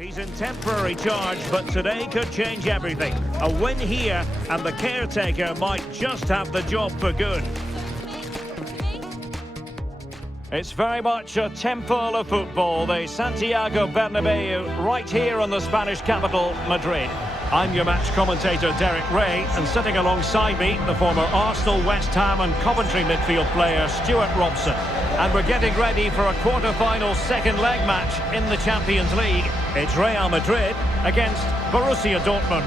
He's in temporary charge, but today could change everything. A win here, and the caretaker might just have the job for good. It's very much a temple of football, the Santiago Bernabeu, right here on the Spanish capital, Madrid. I'm your match commentator, Derek Ray, and sitting alongside me, the former Arsenal, West Ham and Coventry midfield player, Stuart Robson. And we're getting ready for a quarter-final second leg match in the Champions League. It's Real Madrid against Borussia Dortmund.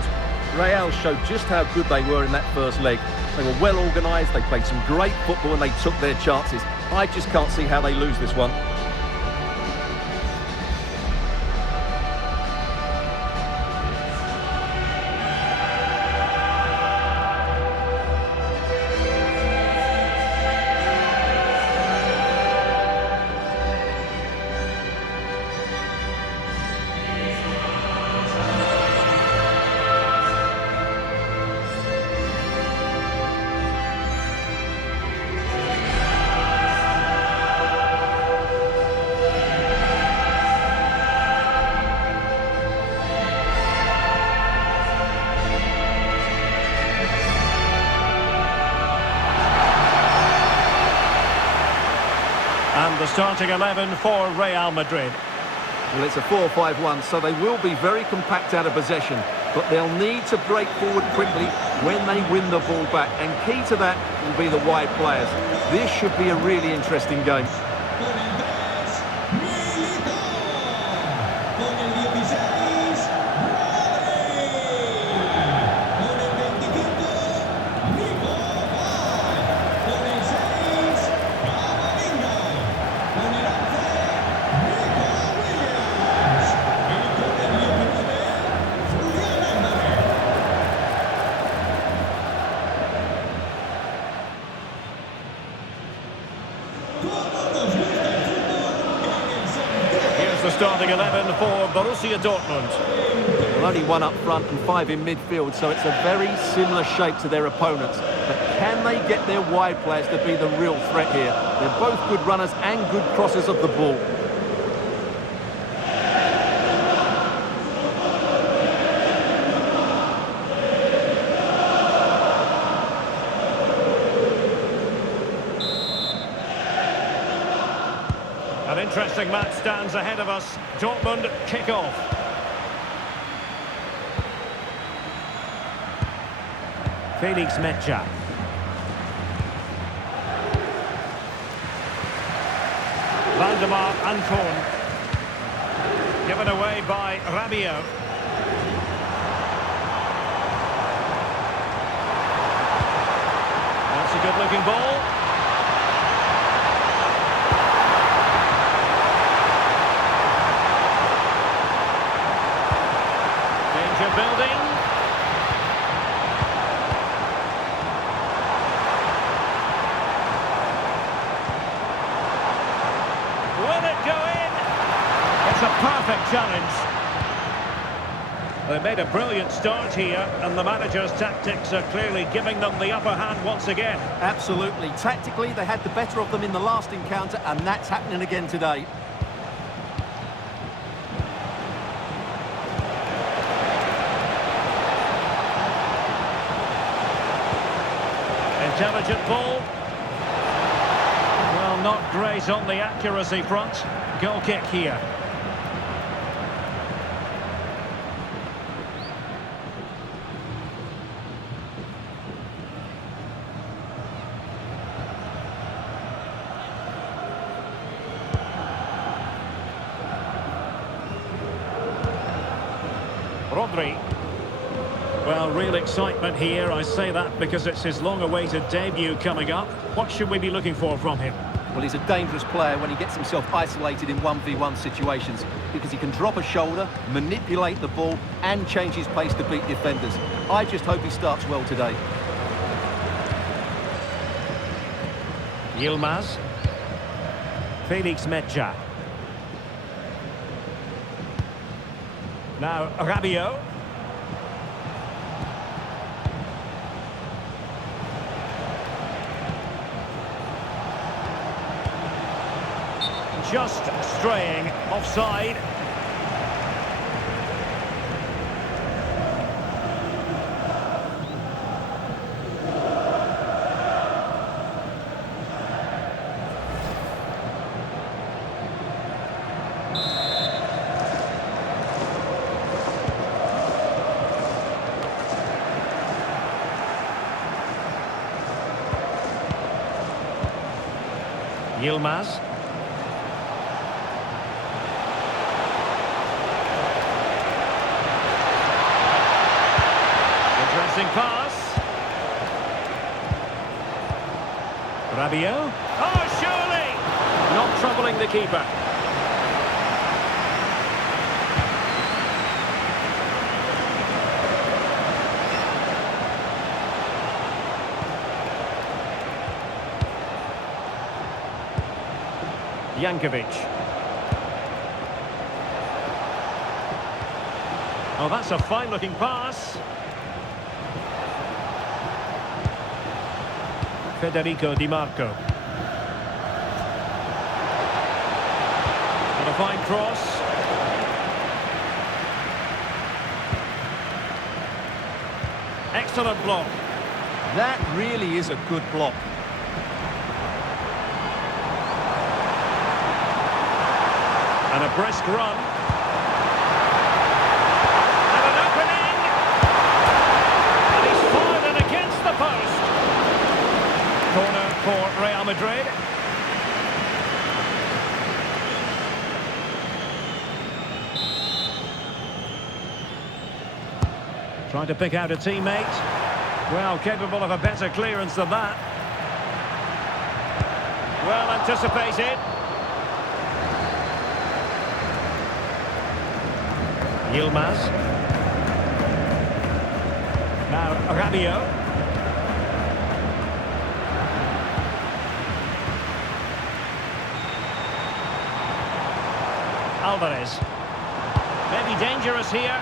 Real showed just how good they were in that first leg. They were well organised, they played some great football and they took their chances. I just can't see how they lose this one. And the starting 11 for Real Madrid. Well, it's a 4-5-1, so they will be very compact out of possession, but they'll need to break forward quickly when they win the ball back, and key to that will be the wide players. This should be a really interesting game. The starting 11 for Borussia Dortmund. Well, only one up front and five in midfield, so it's a very similar shape to their opponents. But can they get their wide players to be the real threat here? They're both good runners and good crossers of the ball. An interesting match stands ahead of us. Dortmund kick off. Felix Mejia. Waldemar Anton. Given away by Rabiot. That's a good-looking ball. Building. Will it go in? It's a perfect challenge. They made a brilliant start here, and the manager's tactics are clearly giving them the upper hand once again. Absolutely. Tactically, they had the better of them in the last encounter, and that's happening again today. Intelligent ball. Well, not great on the accuracy front. Goal kick here. Rodri. Well, real excitement here. I say that because it's his long-awaited debut coming up. What should we be looking for from him? Well, he's a dangerous player when he gets himself isolated in 1v1 situations, because he can drop a shoulder, manipulate the ball, and change his pace to beat defenders. I just hope he starts well today. Yilmaz. Felix Mejia. Now, Rabiot. Just straying offside. Yilmaz. Interesting pass. Rabiot. Oh, surely! Not troubling the keeper. Jankovic. Oh, that's a fine-looking pass. Federico Di Marco. And a fine cross. Excellent block. That really is a good block. And a brisk run. And an opening. And he's fired it against the post. Corner for Real Madrid. Trying to pick out a teammate. Well, capable of a better clearance than that. Well anticipated. Yilmaz. Now Rabiot. Alvarez. Maybe dangerous here.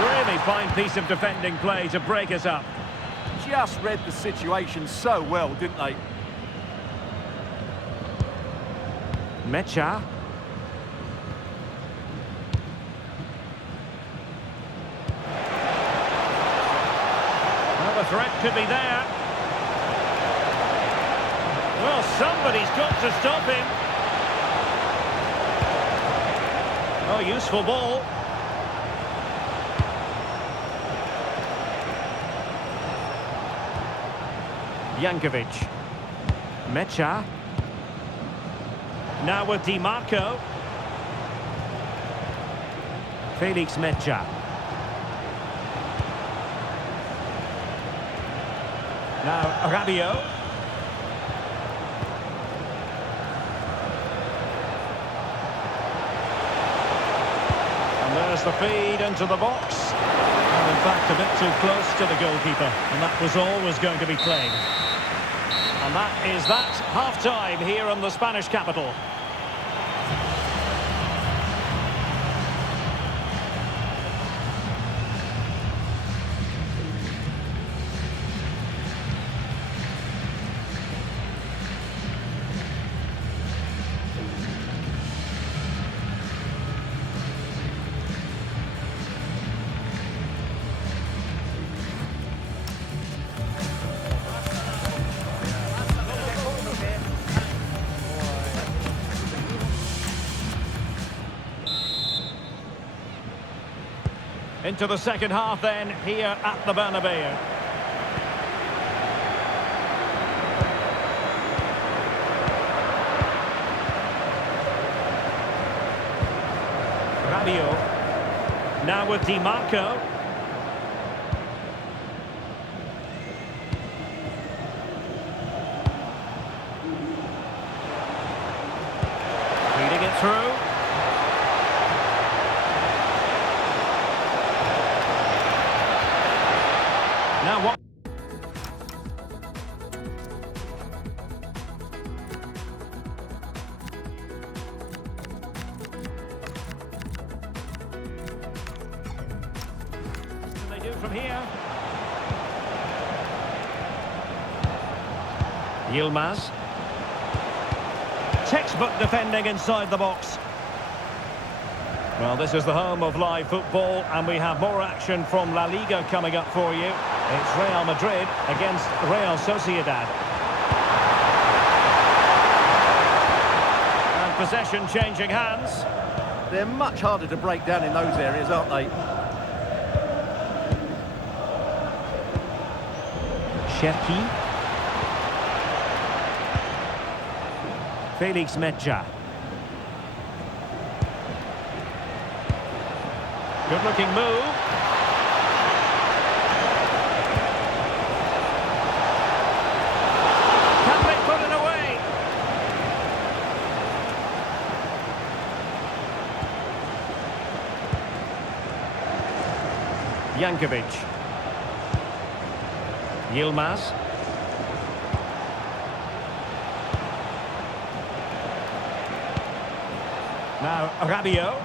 Really fine piece of defending play to break us up. Just read the situation so well, didn't they? Mecha. Well, the threat could be there. Well, somebody's got to stop him. Oh, useful ball. Jankovic. Mecha. Now with Di Marco. Felix Mecha. Now Rabiot. And there's the feed into the box. And in fact, a bit too close to the goalkeeper. And that was always going to be played. And that is that half-time here in the Spanish capital. Into the second half then, here at the Bernabeu. Rabiot. Now with Di Marco. Feeding it through. Now what? What can they do from here? Yilmaz. Textbook defending inside the box. Well, this is the home of live football, and we have more action from La Liga coming up for you. It's Real Madrid against Real Sociedad. And possession changing hands. They're much harder to break down in those areas, aren't they? Cherki. Felix Mejia. Good-looking move. Can they put it away? Jankovic. Yilmaz. Now Rabiot.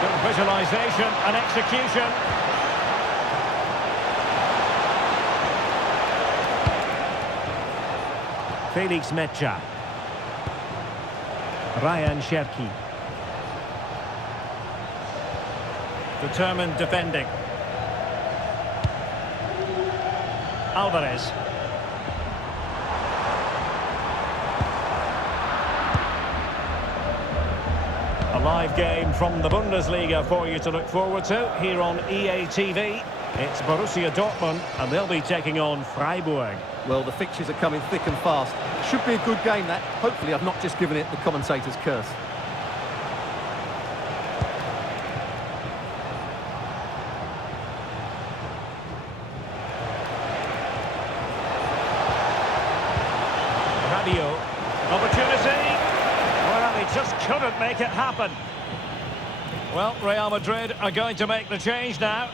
Good visualisation and execution. Felix Mejia. Ryan Cherki. Determined defending. Alvarez. A live game from the Bundesliga for you to look forward to here on EA TV. It's Borussia Dortmund and they'll be taking on Freiburg. Well, the fixtures are coming thick and fast. Should be a good game, that. Hopefully I've not just given it the commentator's curse. Rabiot. Opportunity. Well, he just couldn't make it happen. Well, Real Madrid are going to make the change now.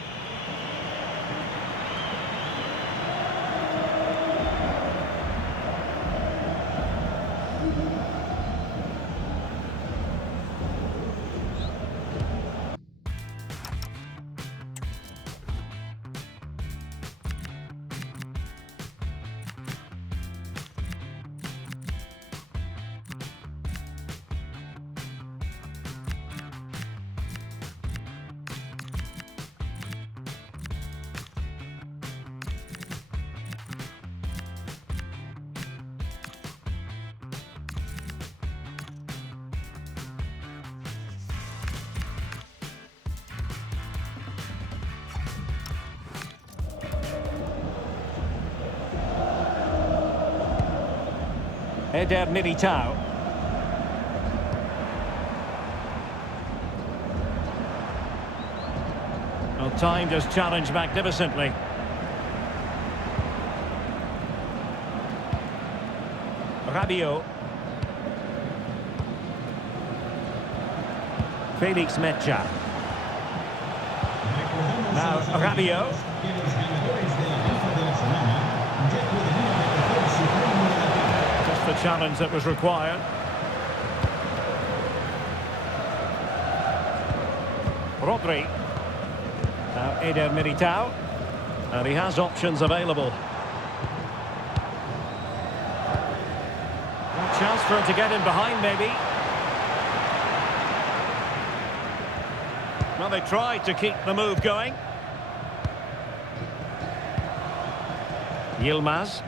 Eder Militao. Well, timed his challenge magnificently. Rabiot. Felix Mejia. Now Rabiot. The challenge that was required. Rodri. Now Eder Militao. And he has options available. A chance for him to get in behind, maybe. Well, they tried to keep the move going. Yilmaz.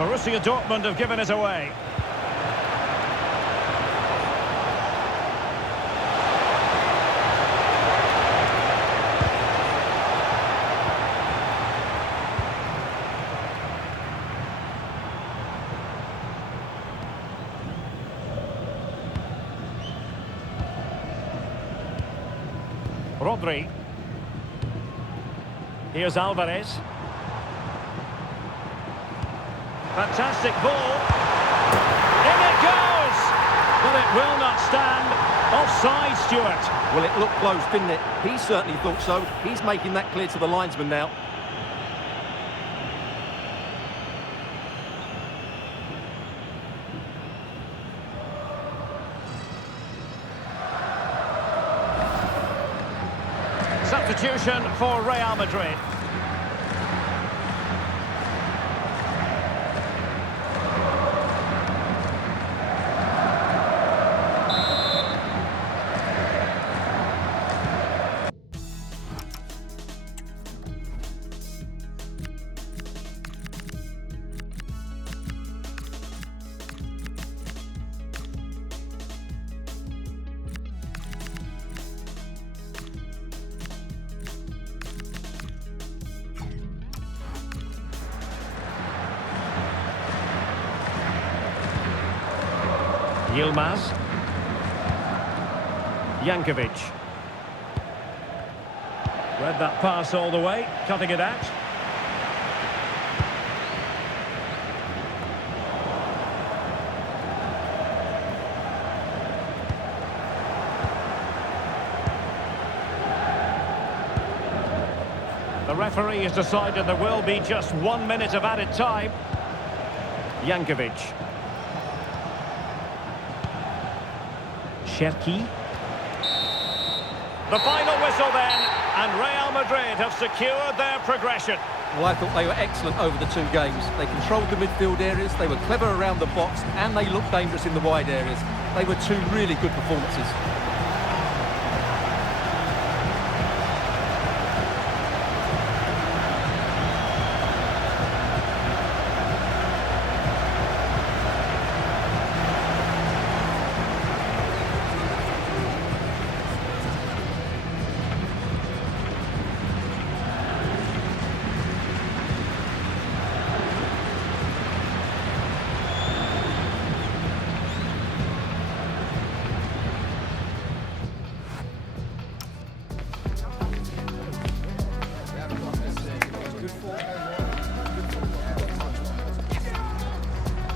Borussia Dortmund have given it away. Rodri. Here's Alvarez. Fantastic ball. In it goes! But it will not stand. Offside, Stuart. Well, it looked close, didn't it? He certainly thought so. He's making that clear to the linesman now. Substitution for Real Madrid. Yilmaz. Jankovic. Read that pass all the way, cutting it out. The referee has decided there will be just 1 minute of added time. Jankovic. Cherki. The final whistle then, and Real Madrid have secured their progression. Well, I thought they were excellent over the two games. They controlled the midfield areas, they were clever around the box, and they looked dangerous in the wide areas. They were two really good performances.